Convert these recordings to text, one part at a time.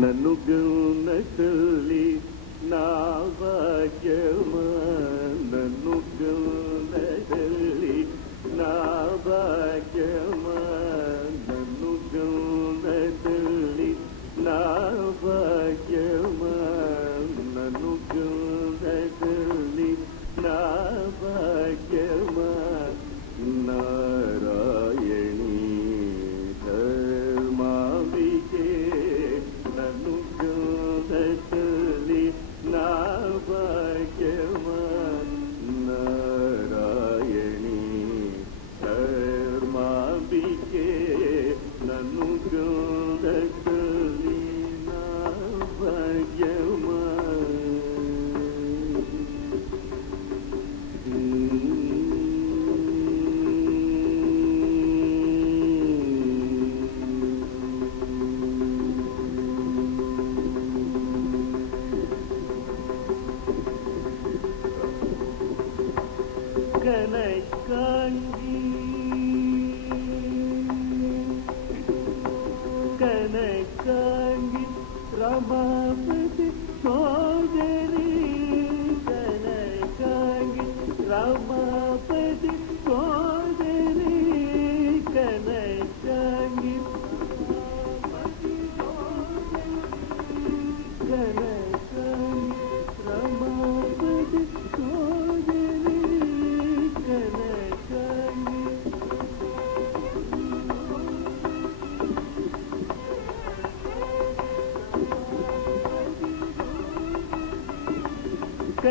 నన్ను గౌన తల్లి నా భాగ్యమా, నన్ను గౌన తల్లి నా భాగ్యమా, నన్ను గౌన తల్లి నా భాగ్యమా, నన్ను గౌన తల్లి నా భాగ్యమా. నారాయణీ ధర్మాంబికే నన్ను గౌన తల్లి నా భాగ్యమా, నారాయణీ ధర్మాంబికే నన్ను గౌన తల్లి నా భాగ్యమా. కనకాంగి కనకాంగి రమాపతి సోదరి, కనకాంగి రమాపతి సోదరి, కనకాంగి కనకాంగి రమాపతి సోదరి,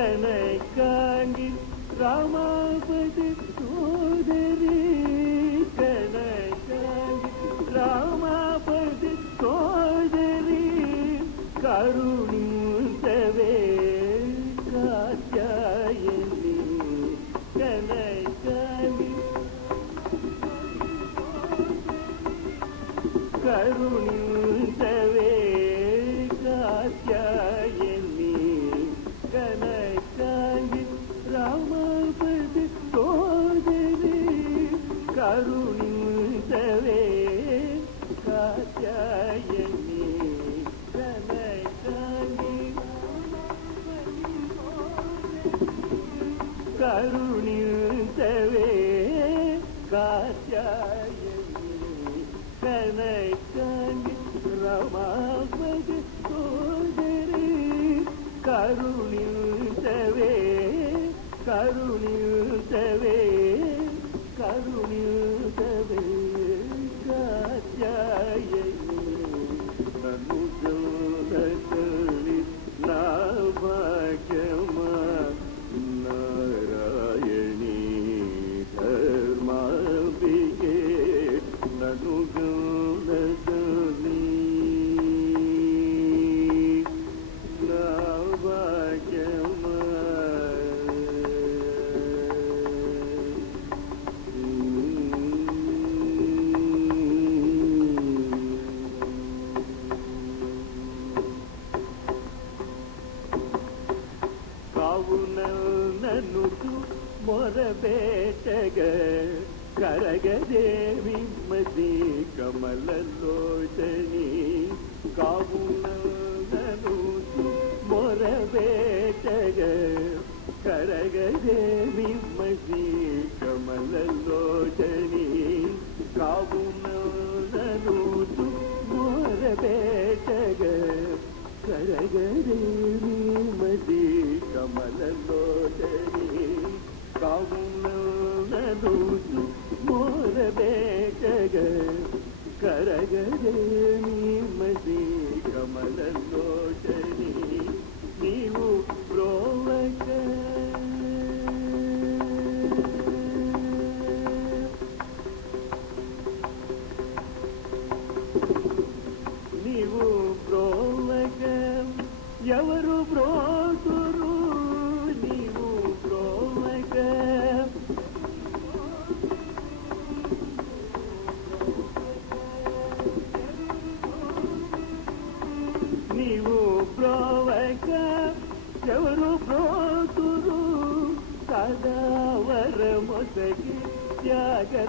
కనకాంగి రామాపతి సోదరి, కనకాంగి రామాపతి సోదరి, కరుణించవే కాత్యాయని, కనకాంగి కరుణించవే కాత్యాయని, కనకాంగి రామాపతి సోదరి, కరుణించవే కాత్యాయని, కనకాంగి కరుణించవే కాత్యాయని, కనకాంగి రమాపతి సోదరి, కరుణించవే కరుణించవే కరుణించవే కాత్యాయని, నన్ను గౌన తల్లి నా భాగ్యమా, నారాయణీ ధర్మాంబికే నన్ను గౌన తల్లి నా భాగ్యమా. కావున నన్నుకు మొరబేటగ కరగదేవి మది కమలలోచని, కావున నన్ను ಬೇಟಗ ಕರಗದೆ ನಿಮ್ಮಸಿ ಕಮಲಲೋಚನಿ ಕಾವು ನೂತು ಮೋರ ಬೇಟಗ ಕರಗದೆ ನಿಮ್ಮಸಿ ಕಮಲಲೋಚನಿ ಕಾವು ನೂತು ಮೋರ ಬೇಟಗ ಕರಗದೆ ನಿಮ್ಮಸಿ ಕಮಲಲೋಚನಿ నీవు ప్రోవక నీవు ప్రోవక ఎవరు ప్రోతురు నీవు ప్రోవక నీవు ప్రోవక ఎవరు ప్రోతురు సదావర మొసగి త్యాగరాజనుతే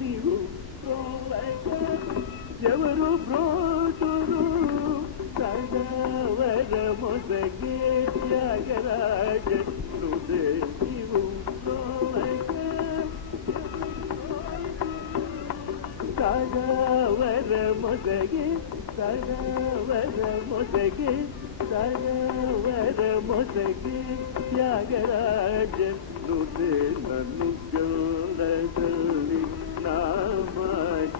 నీవు ప్రోవక ఎవరు ప్రోతురు సదావర మొసగి త్యాగరాజనుతే నీవు ప్రోవక సదావర మొసగి సదావర మొసగి సగవర మొసగి త్యాగరాజనుతే నన్ను గౌరవలి నామజమాన